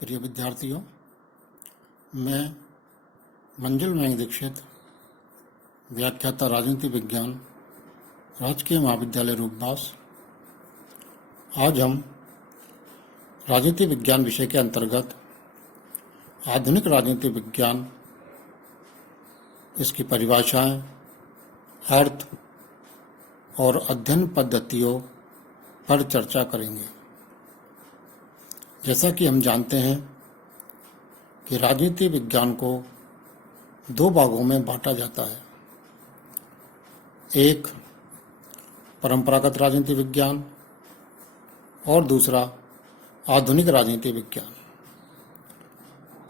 प्रिय विद्यार्थियों, मैं मंजुल मयंक दीक्षित, व्याख्याता राजनीति विज्ञान, राजकीय महाविद्यालय रूपबास। आज हम राजनीति विज्ञान विषय के अंतर्गत आधुनिक राजनीति विज्ञान, इसकी परिभाषाएं, अर्थ और अध्ययन पद्धतियों पर चर्चा करेंगे। जैसा कि हम जानते हैं कि राजनीति विज्ञान को दो भागों में बांटा जाता है। एक परंपरागत राजनीति विज्ञान और दूसरा आधुनिक राजनीति विज्ञान।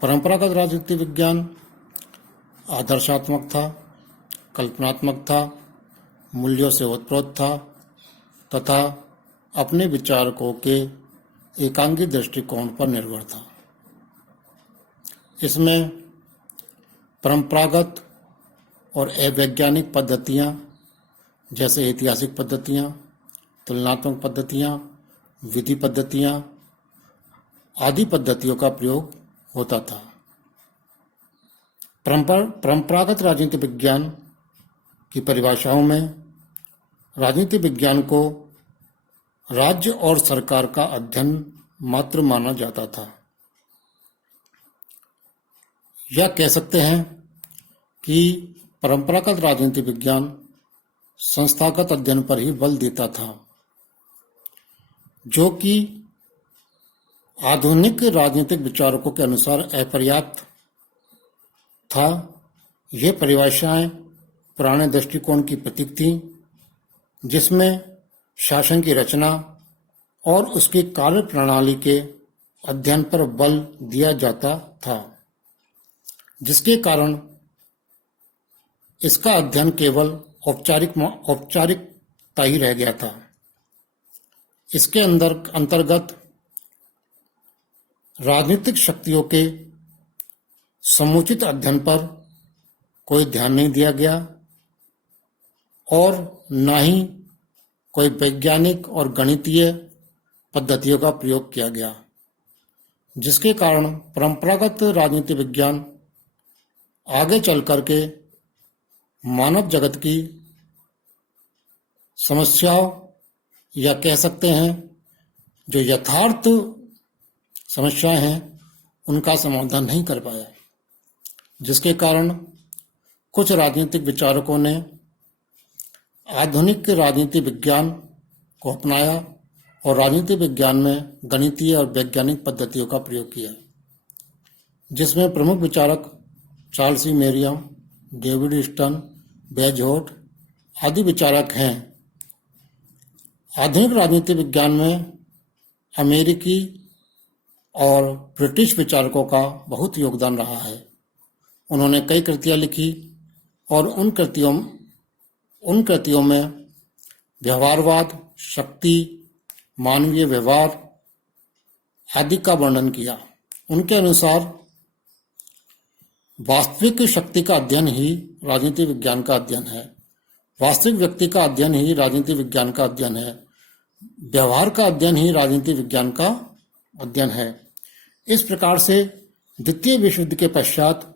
परंपरागत राजनीति विज्ञान आदर्शात्मक था, कल्पनात्मक था, मूल्यों से ओतप्रोत था तथा अपने विचारकों के एकांगी दृष्टिकोण पर निर्भर था। इसमें परंपरागत और अवैज्ञानिक पद्धतियां जैसे ऐतिहासिक पद्धतियां, तुलनात्मक पद्धतियां, विधि पद्धतियां आदि पद्धतियों का प्रयोग होता था। परंपरागत राजनीति विज्ञान की परिभाषाओं में राजनीति विज्ञान को राज्य और सरकार का अध्ययन मात्र माना जाता था। या कह सकते हैं कि परंपरागत राजनीति विज्ञान संस्थागत अध्ययन पर ही बल देता था, जो कि आधुनिक राजनीतिक विचारकों के अनुसार अपर्याप्त था। ये परिभाषाएं पुराने दृष्टिकोण की प्रतीक थीं, जिसमें शासन की रचना और उसकी कार्य प्रणाली के अध्ययन पर बल दिया जाता था, जिसके कारण इसका अध्ययन केवल औपचारिकता ही रह गया था। इसके अंतर्गत राजनीतिक शक्तियों के समुचित अध्ययन पर कोई ध्यान नहीं दिया गया और न ही कोई वैज्ञानिक और गणितीय पद्धतियों का प्रयोग किया गया, जिसके कारण परंपरागत राजनीति विज्ञान आगे चल करके मानव जगत की समस्याओं या कह सकते हैं जो यथार्थ समस्याएं हैं उनका समाधान नहीं कर पाया, जिसके कारण कुछ राजनीतिक विचारकों ने आधुनिक राजनीति विज्ञान को अपनाया और राजनीति विज्ञान में गणितीय और वैज्ञानिक पद्धतियों का प्रयोग किया, जिसमें प्रमुख विचारक चार्ल्स ई मेरियम, डेविड ईस्टन, बेजोट आदि विचारक हैं। आधुनिक राजनीति विज्ञान में अमेरिकी और ब्रिटिश विचारकों का बहुत योगदान रहा है। उन्होंने कई कृतियां लिखी और उन कृतियों में व्यवहारवाद, शक्ति, मानवीय व्यवहार आदि का वर्णन किया। उनके अनुसार वास्तविक शक्ति का अध्ययन ही राजनीति विज्ञान का अध्ययन है, वास्तविक व्यक्ति का अध्ययन ही राजनीति विज्ञान का अध्ययन है, व्यवहार का अध्ययन ही राजनीति विज्ञान का अध्ययन है। इस प्रकार से द्वितीय विश्व युद्ध के पश्चात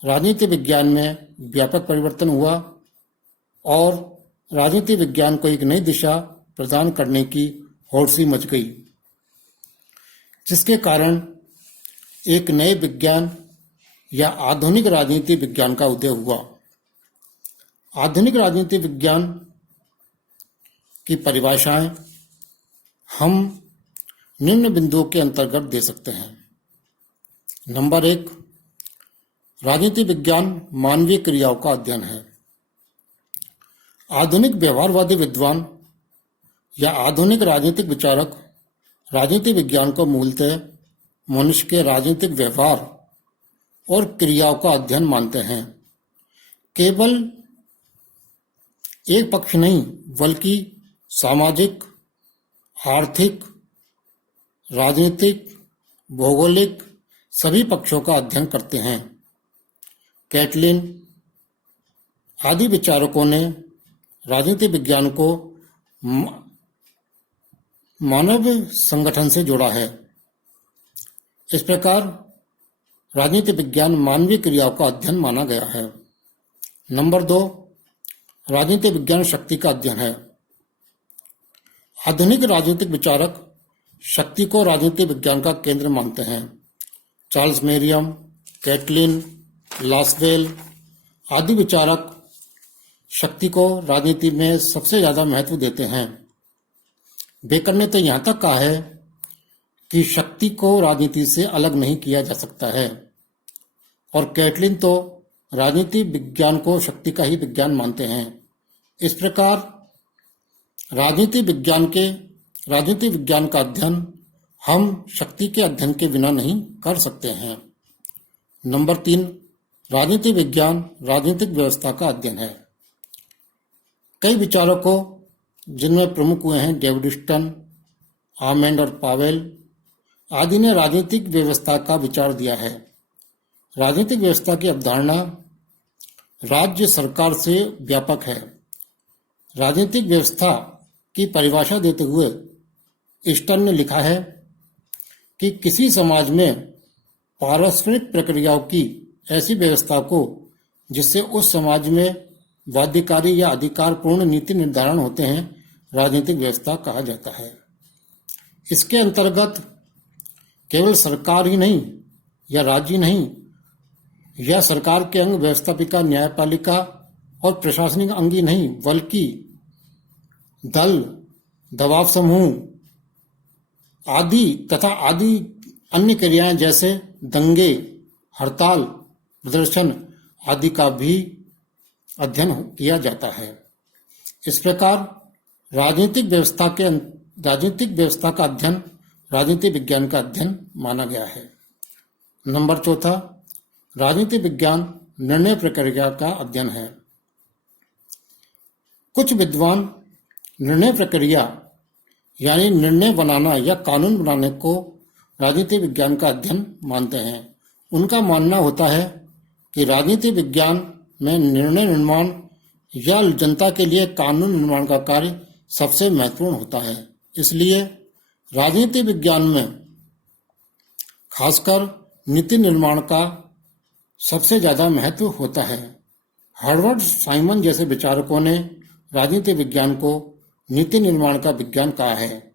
राजनीति विज्ञान में व्यापक परिवर्तन हुआ और राजनीति विज्ञान को एक नई दिशा प्रदान करने की होड़ सी मच गई, जिसके कारण एक नए विज्ञान या आधुनिक राजनीति विज्ञान का उदय हुआ। आधुनिक राजनीति विज्ञान की परिभाषाएं हम निम्न बिंदुओं के अंतर्गत दे सकते हैं। नंबर 1, राजनीति विज्ञान मानवीय क्रियाओं का अध्ययन है। आधुनिक व्यवहारवादी विद्वान या आधुनिक राजनीतिक विचारक राजनीति विज्ञान को मूलतः मनुष्य के राजनीतिक व्यवहार और क्रियाओं का अध्ययन मानते हैं। केवल एक पक्ष नहीं, बल्कि सामाजिक, आर्थिक, राजनीतिक, भौगोलिक सभी पक्षों का अध्ययन करते हैं। कैटलिन आदि विचारकों ने राजनीति विज्ञान को मानव संगठन से जोड़ा है। इस प्रकार राजनीति विज्ञान मानवीय क्रियाओं का अध्ययन माना गया है। नंबर 2, राजनीति विज्ञान शक्ति का अध्ययन है। आधुनिक राजनीतिक विचारक शक्ति को राजनीति विज्ञान का केंद्र मानते हैं। चार्ल्स मेरियम, कैटलिन लासवेल आदि विचारक शक्ति को राजनीति में सबसे ज्यादा महत्व देते हैं। बेकर ने तो यहां तक कहा है कि शक्ति को राजनीति से अलग नहीं किया जा सकता है, और कैटलिन तो राजनीति विज्ञान को शक्ति का ही विज्ञान मानते हैं। इस प्रकार राजनीति विज्ञान का अध्ययन हम शक्ति के अध्ययन के बिना नहीं कर सकते हैं। नंबर 3, राजनीति विज्ञान राजनीतिक व्यवस्था का अध्ययन है। कई विचारकों जिनमें प्रमुख हुए हैं डेविड स्टन, आर्मैंड और पावेल आदि ने राजनीतिक व्यवस्था का विचार दिया है। राजनीतिक व्यवस्था की अवधारणा राज्य सरकार से व्यापक है। राजनीतिक व्यवस्था की परिभाषा देते हुए स्टन ने लिखा है कि किसी समाज में पारस्परिक प्रक्रियाओं की ऐसी व्यवस्था को जिससे उस समाज में बाध्यकारी या अधिकारपूर्ण नीति निर्धारण होते हैं राजनीतिक व्यवस्था कहा जाता है। इसके अंतर्गत केवल सरकार ही नहीं या राज्य नहीं या सरकार के अंग व्यवस्थापिका, न्यायपालिका और प्रशासनिक अंग ही नहीं, बल्कि दल, दबाव समूह आदि तथा आदि अन्य क्रियाएं जैसे दंगे, हड़ताल, प्रदर्शन आदि का भी अध्ययन किया जाता है। इस प्रकार राजनीतिक व्यवस्था का अध्ययन राजनीति विज्ञान का अध्ययन माना गया है। नंबर 4, राजनीति विज्ञान निर्णय प्रक्रिया का अध्ययन है। कुछ विद्वान निर्णय प्रक्रिया यानी निर्णय बनाना या कानून बनाने को राजनीति विज्ञान का अध्ययन मानते हैं। उनका मानना होता है कि राजनीति विज्ञान में निर्णय निर्माण या जनता के लिए कानून निर्माण का कार्य सबसे महत्वपूर्ण होता है। इसलिए राजनीति विज्ञान में खासकर नीति निर्माण का सबसे ज्यादा महत्व होता है। हर्बर्ट साइमन जैसे विचारकों ने राजनीति विज्ञान को नीति निर्माण का विज्ञान कहा है।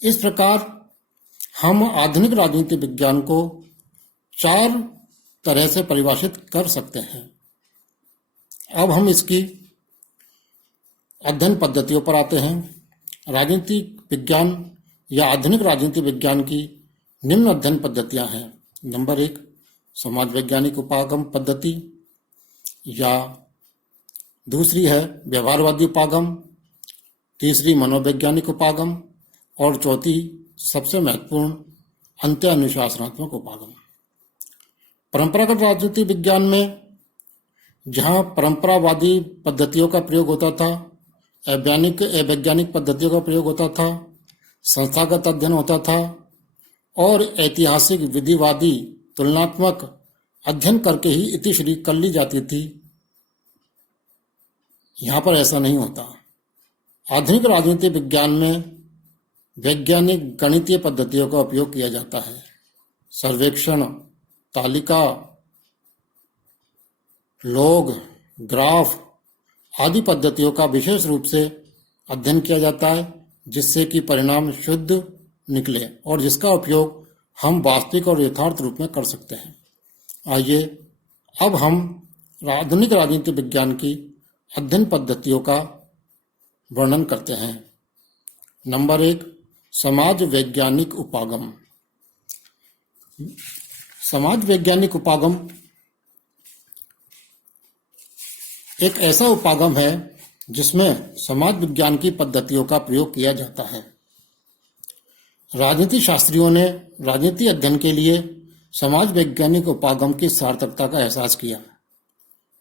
इस प्रकार हम आधुनिक राजनीति विज्ञान को 4 तरह से परिभाषित कर सकते हैं। अब हम इसकी अध्ययन पद्धतियों पर आते हैं। राजनीति विज्ञान या आधुनिक राजनीति विज्ञान की निम्न अध्ययन पद्धतियां हैं। नंबर 1, समाज वैज्ञानिक उपागम पद्धति, या दूसरी है व्यवहारवादी उपागम, तीसरी मनोवैज्ञानिक उपागम और चौथी सबसे महत्वपूर्ण अंत्य अनुशासनात्मक उपागम। परंपरागत राजनीति विज्ञान में जहां परंपरावादी पद्धतियों का प्रयोग होता था, वैज्ञानिक पद्धतियों का प्रयोग होता था, संस्थागत अध्ययन होता था और ऐतिहासिक विधिवादी तुलनात्मक अध्ययन करके ही इतिश्री कर ली जाती थी, यहां पर ऐसा नहीं होता। आधुनिक राजनीति विज्ञान में वैज्ञानिक गणितीय पद्धतियों का उपयोग किया जाता है। सर्वेक्षण, तालिका, लॉग, ग्राफ आदि पद्धतियों का विशेष रूप से अध्ययन किया जाता है, जिससे कि परिणाम शुद्ध निकले और जिसका उपयोग हम वास्तविक और यथार्थ रूप में कर सकते हैं। आइए अब हम आधुनिक राजनीति विज्ञान की अध्ययन पद्धतियों का वर्णन करते हैं। नंबर 1, समाज वैज्ञानिक उपागम। समाज वैज्ञानिक उपागम एक ऐसा उपागम है जिसमें समाज विज्ञान की पद्धतियों का प्रयोग किया जाता है। राजनीति शास्त्रियों ने राजनीति अध्ययन के लिए समाज वैज्ञानिक उपागम की सार्थकता का एहसास किया।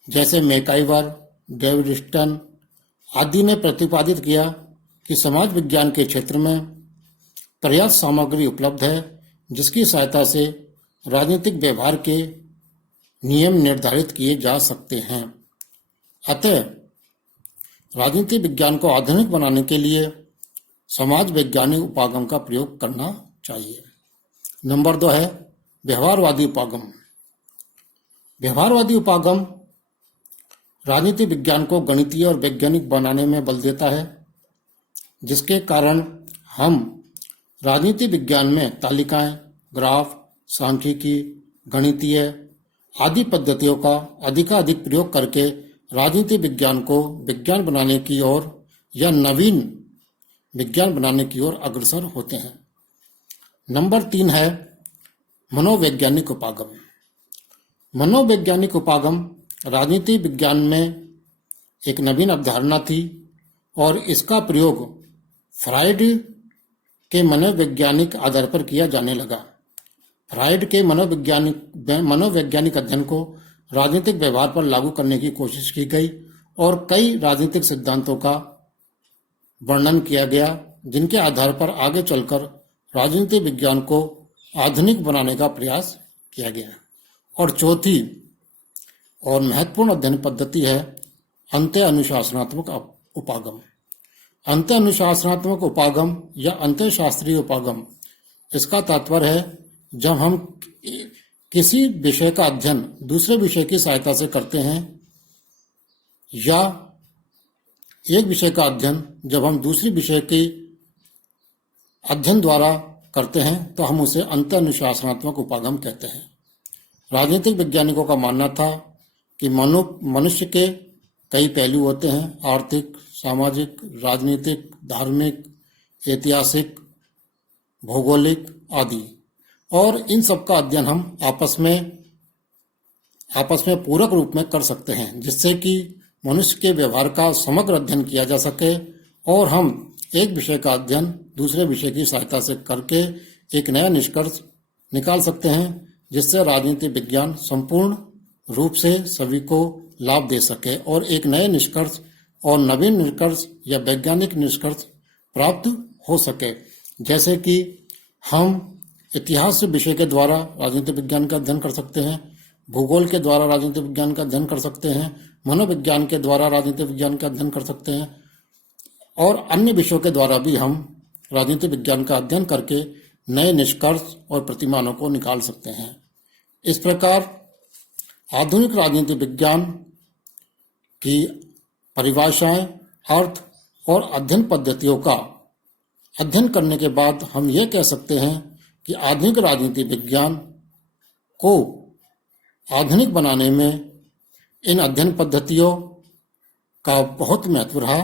जैसे मैकाइवर, डेविड स्टन आदि ने प्रतिपादित किया कि समाज विज्ञान के क्षेत्र में पर्याप्त सामग्री उपलब्ध है जिसकी सहायता से राजनीतिक व्यवहार के नियम निर्धारित किए जा सकते हैं। अतः राजनीति विज्ञान को आधुनिक बनाने के लिए समाज वैज्ञानिक उपागम का प्रयोग करना चाहिए। नंबर 2 है व्यवहारवादी उपागम। व्यवहारवादी उपागम राजनीति विज्ञान को गणितीय और वैज्ञानिक बनाने में बल देता है, जिसके कारण हम राजनीति विज्ञान में तालिकाएं, ग्राफ, सांख्यिकी, गणितीय आदि पद्धतियों का अधिकाधिक प्रयोग करके राजनीति विज्ञान को विज्ञान बनाने की ओर या नवीन विज्ञान बनाने की ओर अग्रसर होते हैं। नंबर 3 है मनोवैज्ञानिक उपागम। मनोवैज्ञानिक उपागम राजनीति विज्ञान में एक नवीन अवधारणा थी और इसका प्रयोग फ्राइड के मनोवैज्ञानिक आधार पर किया जाने लगा। फ्राइड के मनोवैज्ञानिक अध्ययन को राजनीतिक व्यवहार पर लागू करने की कोशिश की गई और कई राजनीतिक सिद्धांतों का वर्णन किया गया, जिनके आधार पर आगे चलकर राजनीति विज्ञान को आधुनिक बनाने का प्रयास किया गया। और चौथी और महत्वपूर्ण अध्ययन पद्धति है अंत्य अनुशासनात्मक उपागम। अंत्य अनुशासनात्मक उपागम या अंत्य शास्त्रीय उपागम, इसका तात्पर्य है जब हम किसी विषय का अध्ययन दूसरे विषय की सहायता से करते हैं या एक विषय का अध्ययन जब हम दूसरे विषय के अध्ययन द्वारा करते हैं तो हम उसे अंत्य अनुशासनात्मक उपागम कहते हैं। राजनीतिक वैज्ञानिकों का मानना था कि मनुष्य के कई पहलू होते हैं, आर्थिक, सामाजिक, राजनीतिक, धार्मिक, ऐतिहासिक, भौगोलिक आदि, और इन सब का अध्ययन हम आपस में पूरक रूप में कर सकते हैं, जिससे कि मनुष्य के व्यवहार का समग्र अध्ययन किया जा सके और हम एक विषय का अध्ययन दूसरे विषय की सहायता से करके एक नया निष्कर्ष निकाल सकते हैं, जिससे राजनीति विज्ञान संपूर्ण रूप से सभी को लाभ दे सके और एक नए निष्कर्ष और नवीन निष्कर्ष या वैज्ञानिक निष्कर्ष प्राप्त हो सके। जैसे कि हम इतिहास विषय के द्वारा राजनीति विज्ञान का अध्ययन कर सकते हैं, भूगोल के द्वारा राजनीति विज्ञान का अध्ययन कर सकते हैं, मनोविज्ञान के द्वारा राजनीति विज्ञान का अध्ययन कर सकते हैं और अन्य विषयों के द्वारा भी हम राजनीति विज्ञान का अध्ययन करके नए निष्कर्ष और प्रतिमानों को निकाल सकते हैं। इस प्रकार आधुनिक राजनीति विज्ञान की परिभाषाएं, अर्थ और अध्ययन पद्धतियों का अध्ययन करने के बाद हम ये कह सकते हैं कि आधुनिक राजनीति विज्ञान को आधुनिक बनाने में इन अध्ययन पद्धतियों का बहुत महत्व रहा।